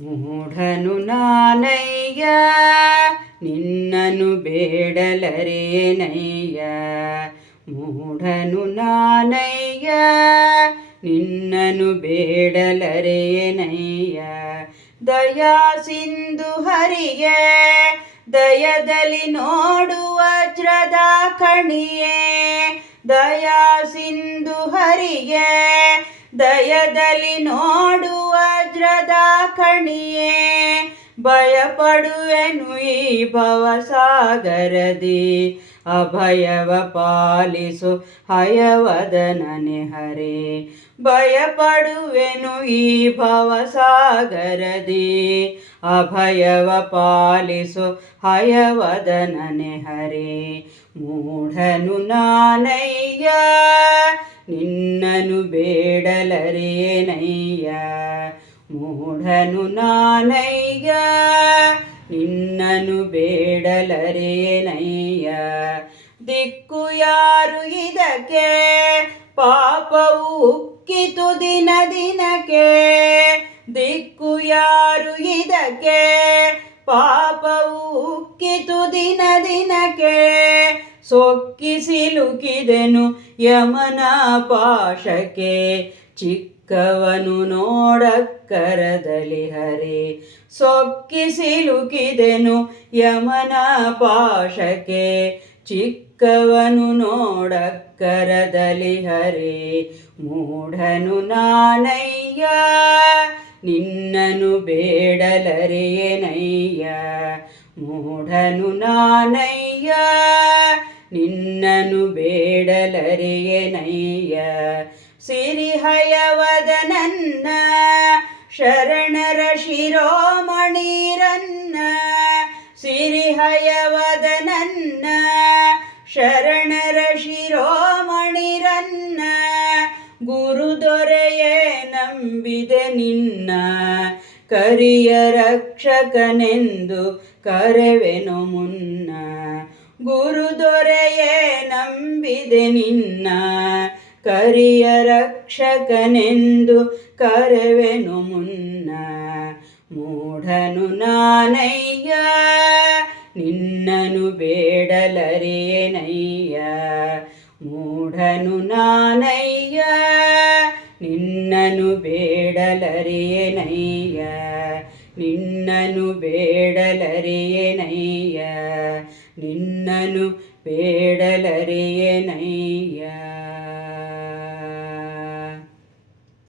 ಮೂಢನು ನಾನಯ್ಯ, ನಿನ್ನನು ಬೇಡಲರೇನಯ್ಯ ಮೂಢನು ನಾನಯ್ಯ, ನಿನ್ನನು ಬೇಡಲರೇನಯ್ಯ ದಯಾ ಸಿಂಧು ಹರಿಗೆ ದಯದಲ್ಲಿ ನೋಡು ವಜ್ರದ ಕಣಿಯೇ. ದಯಾ ಸಿಂಧು ಹರಿಗೆ ದಯದಲ್ಲಿ ನೋಡು ವಜ್ರದ ಕಣಿಯೇ, ಭಯಪಡುವೆನು ಈ ಭವಸಾಗರದಿ. ಅಭಯವ ಪಾಲಿಸು ಹಯವದನನೆ ಹರೆ, ಭಯಪಡುವೆನು ಈ ಭವಸಾಗರದಿ. ಅಭಯವ ಪಾಲಿಸು ಹಯವದನನೆ ಹರೆ, ಮೂಢನು ನಾನಯ್ಯ, ನಿನ್ನನು ಬೇಡಲರೇನಯ್ಯ ಮೂಢನು ನಾನಯ್ಯ, ನಿನ್ನನು ಬೇಡಲರೇನಯ್ಯ. ದಿಕ್ಕು ಯಾರು ಇದಕ್ಕೆ? ಪಾಪವು ಉಕ್ಕಿತು ದಿನ ದಿನಕ್ಕೆ. ದಿಕ್ಕು ಯಾರು ಇದಕ್ಕೆ? ಪಾಪವು ಉಕ್ಕಿತು ದಿನ ದಿನಕ್ಕೆ. ಸೊಕ್ಕಿಸಿಲುಕಿದೆನು ಯಮನ ಪಾಶಕ್ಕೆ. ಚಿಕ್ಕವನು ನೋಡಕ್ಕರದಲ್ಲಿ ಹರಿ. ಸೊಕ್ಕಿ ಸಿಲುಕಿದೆನು ಯಮನ ಪಾಶಕ್ಕೆ. ಚಿಕ್ಕವನು ನೋಡಕ್ಕರದಲ್ಲಿ ಹರಿ. ಮೂಢನು ನಾನಯ್ಯ, ನಿನ್ನನು ಬೇಡಲರಿಯೇನಯ್ಯ ಮೂಢನು ನಾನಯ್ಯ, ನಿನ್ನನು ಬೇಡಲರಿಯೇನಯ್ಯ ಸಿರಿಹಯವ ಶರಣರ ಶಿರೋಮಣಿರನ್ನ ಸಿರಿಹಯವದ ನನ್ನ ಶರಣರ ಶಿರೋಮಣಿರನ್ನ, ಗುರುದೊರೆಯೇ ನಂಬಿದೆ ನಿನ್ನ, ಕರಿಯ ರಕ್ಷಕನೆಂದು ಕರೆವೆನು ಮುನ್ನ. ಗುರುದೊರೆಯೇ ನಂಬಿದೆ ನಿನ್ನ, ಕರಿಯ ರಕ್ಷಕನೆಂದು ಕರೆವೆನು ಮುನ್ನ ಮೂಢನು ನಾನಯ್ಯ ನಿನ್ನನು ಬೇಡಲರೇನಯ್ಯ ಮೂಢನು ನಾನಯ್ಯ ನಿನ್ನನು ಬೇಡಲರೇನಯ್ಯ ನಿನ್ನನು ಬೇಡಲರೇನಯ್ಯ ನಿನ್ನನು ಬೇಡಲರೇನಯ್ಯ